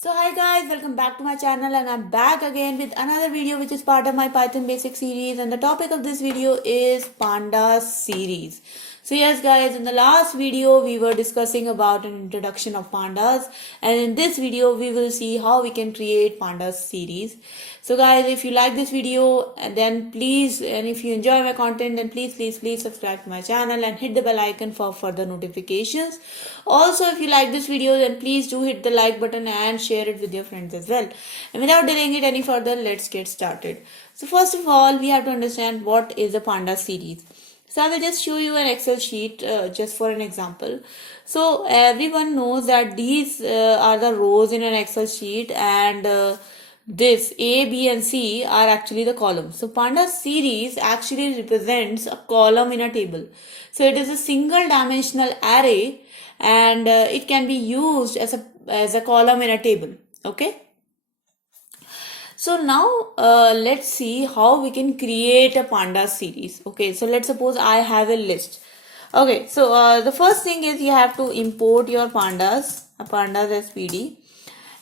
So hi guys, welcome back to my channel and I'm back again with another video which is part of my Python basic series, and the topic of this video is pandas series. So yes guys, in the last video we were discussing about an introduction of pandas, and in this video we will see how we can create pandas series. So guys, if you like this video then please, and if you enjoy my content then please subscribe to my channel and hit the bell icon for further notifications. Also, if you like this video then please do hit the like button and share it with your friends as well. And without delaying it any further, let's get started. So first of all, we have to understand what is a pandas series. So I will just show you an Excel sheet just for an example. So everyone knows that these are the rows in an Excel sheet, and this A, B and C are actually the columns. So pandas series actually represents a column in a table. So it is a single dimensional array, and it can be used as a column in a table. Okay. So now let's see how we can create a pandas series. Okay, so let's suppose I have a list. Okay, so the first thing is you have to import your pandas SPD.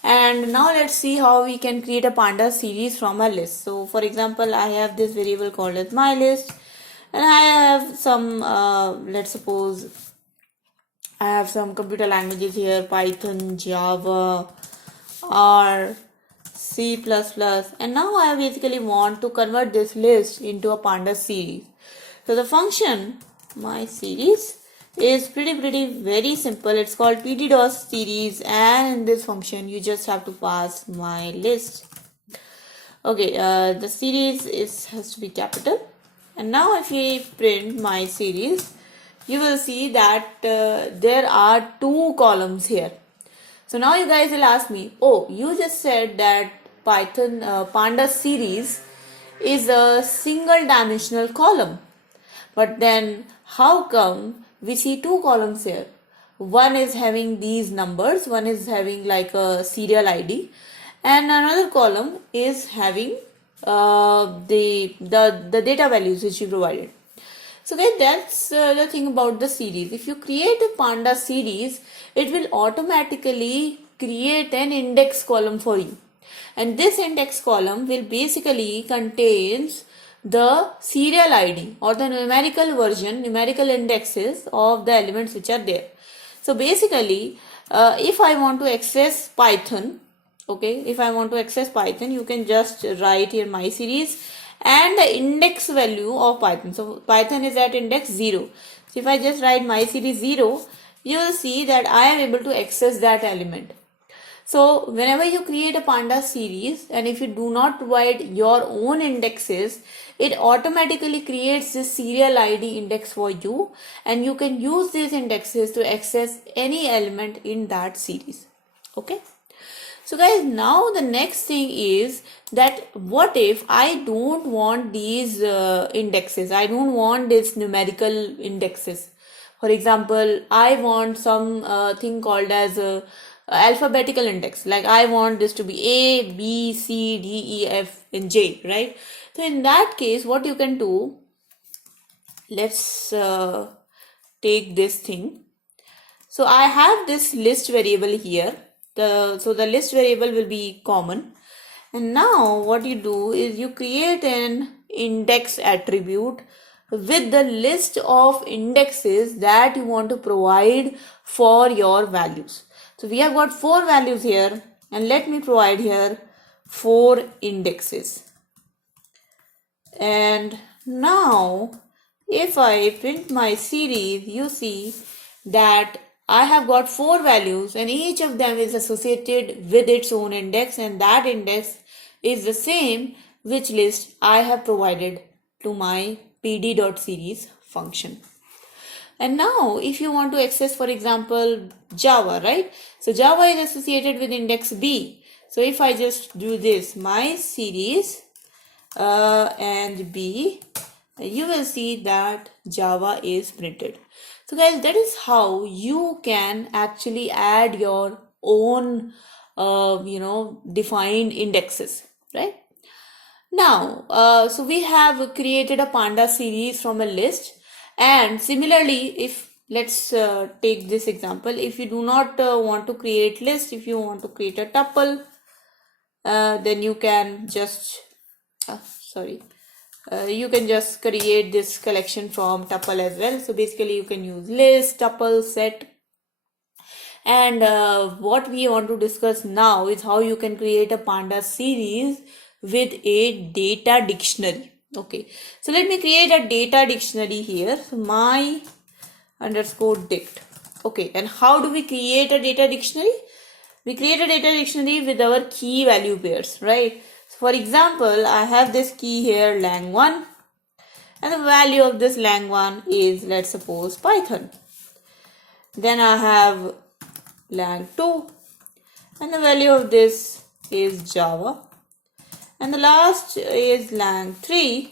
And now let's see how we can create a pandas series from a list. So for example, I have this variable called as my list, and I have some let's suppose I have some computer languages here: Python, Java, R, C++, and now I basically want to convert this list into a pandas series. So the function my series is pretty very simple. It's called pd.series, and in this function you just have to pass my list. Okay, the series has to be capital, and now if we print my series, you will see that there are two columns here. So now you guys will ask me, oh, you just said that Python pandas series is a single dimensional column, but then how come we see two columns here? One is having these numbers, one is having like a serial ID, and another column is having the data values which you provided. So guys, that's the thing about the series. If you create a pandas series, it will automatically create an index column for you, and this index column will basically contains the serial ID or the numerical indexes of the elements which are there. So basically, if I want to access Python, okay, if I want to access Python, you can just write here my series and the index value of Python. So Python is at index 0. So if I just write my series 0, you will see that I am able to access that element. So whenever you create a pandas series, and if you do not provide your own indexes, it automatically creates this serial ID index for you, and you can use these indexes to access any element in that series. Okay. So guys, now the next thing is that what if I don't want these indexes? I don't want these numerical indexes. For example, I want some thing called as alphabetical index. Like I want this to be A, B, C, D, E, F, and J, right? So in that case, what you can do, let's take this thing. So I have this list variable here. So the list variable will be common. And now what you do is you create an index attribute with the list of indexes that you want to provide for your values. So we have got 4 values here, and let me provide here 4 indexes. And now if I print my series, you see that I have got 4 values, and each of them is associated with its own index, and that index is the same which list I have provided to my pd.series function. And now if you want to access, for example, Java, right? So Java is associated with index B. So if I just do this, my series and B, you will see that Java is printed. So guys, that is how you can actually add your own defined indexes, right? Now so we have created a pandas series from a list, and similarly if let's take this example. If you do not want to create list, if you want to create a tuple, then you can just you can just create this collection from tuple as well. So basically you can use list, tuple, set. And what we want to discuss now is how you can create a pandas series with a data dictionary. Okay, so let me create a data dictionary here. So my underscore dict. Okay, and how do we create a data dictionary? We create a data dictionary with our key value pairs, right? So for example, I have this key here, lang1, and the value of this lang1 is, let's suppose, Python. Then I have lang2, and the value of this is Java. And the last is lang3,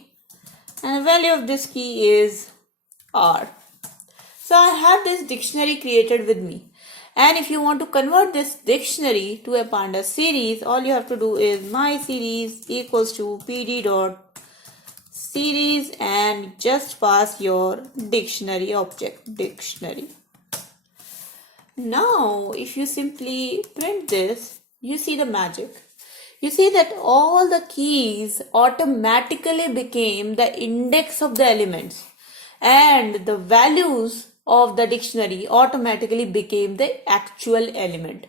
and the value of this key is R. So I have this dictionary created with me. And if you want to convert this dictionary to a pandas series, all you have to do is my series equals to pd.series and just pass your dictionary object, dictionary. Now, if you simply print this, you see the magic. You see that all the keys automatically became the index of the elements, and the values of the dictionary automatically became the actual element.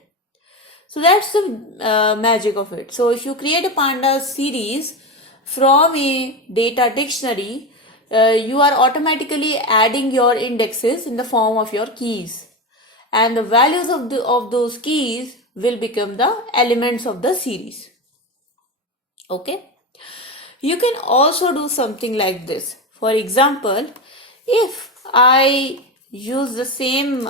So that's the magic of it. So if you create a pandas series from a data dictionary, you are automatically adding your indexes in the form of your keys, and the values of those keys will become the elements of the series. Okay, you can also do something like this. For example, if I use the same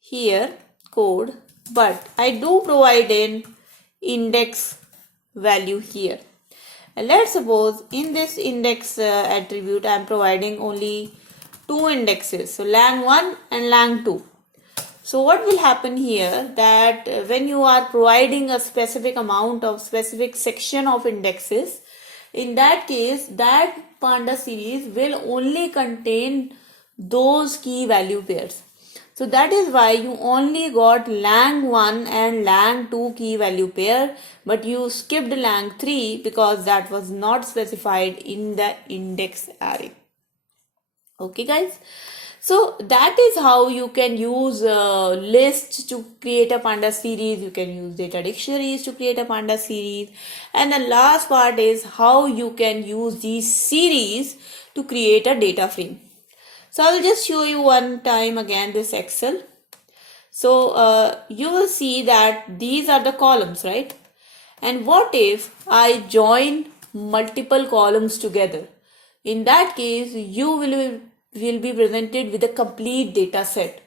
here code, but I do provide an index value here. And let's suppose in this index attribute I am providing only two indexes, so lang1 and lang2. So what will happen here, that when you are providing a specific amount of specific section of indexes, in that case that pandas series will only contain those key value pairs. So that is why you only got lang1 and lang2 key value pair, but you skipped lang3 because that was not specified in the index array. Okay guys, so that is how you can use lists to create a pandas series. You can use data dictionaries to create a pandas series. And the last part is how you can use these series to create a data frame. So I will just show you one time again this Excel. So you will see that these are the columns, right? And what if I join multiple columns together? In that case, you will be presented with a complete data set.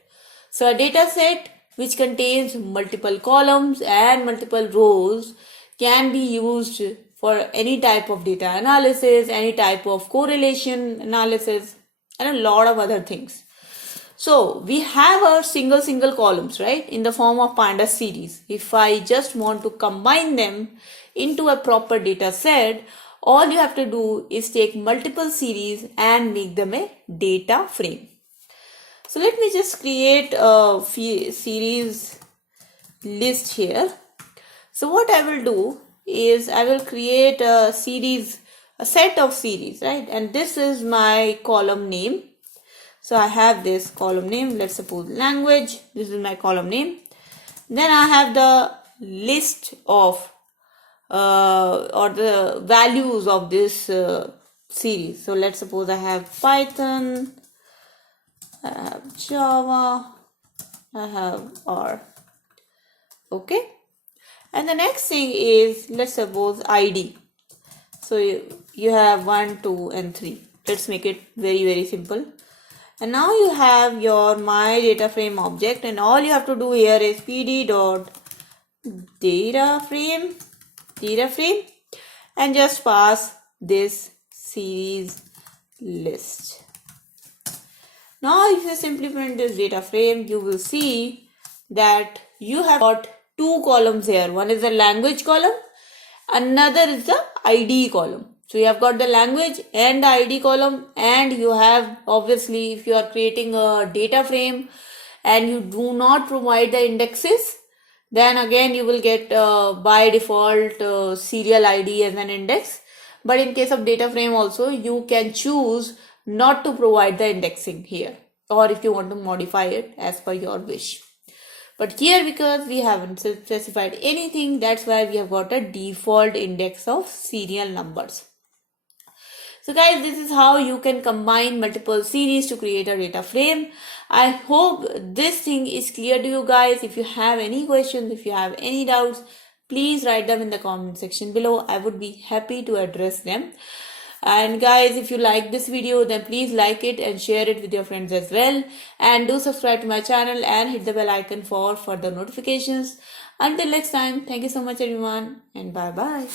So a data set which contains multiple columns and multiple rows can be used for any type of data analysis, any type of correlation analysis, and a lot of other things. So we have our single columns, right, in the form of pandas series. If I just want to combine them into a proper data set, all you have to do is take multiple series and make them a data frame. So let me just create a series list here. So what I will do is I will create a series, a set of series, right? And this is my column name. So I have this column name, let's suppose language, this is my column name. Then I have the list of or the values of this series. So let's suppose I have Python, I have Java, I have R. Okay, and the next thing is, let's suppose ID. So you have 1, 2 and 3. Let's make it very simple. And now you have your my data frame object, and all you have to do here is pd.data frame and just pass this series list. Now if you simply print this data frame, you will see that you have got two columns here. One is the language column, another is the ID column. So you have got the language and the ID column, and you have, obviously, if you are creating a data frame and you do not provide the indexes, then again you will get by default serial ID as an index. But in case of data frame also, you can choose not to provide the indexing here, or if you want to modify it as per your wish. But here, because we haven't specified anything, that's why we have got a default index of serial numbers. So guys, this is how you can combine multiple series to create a data frame. I hope this thing is clear to you guys. If you have any questions, if you have any doubts, please write them in the comment section below. I would be happy to address them. And guys, if you like this video, then please like it and share it with your friends as well. And do subscribe to my channel and hit the bell icon for further notifications. Until next time, thank you so much everyone, and bye bye.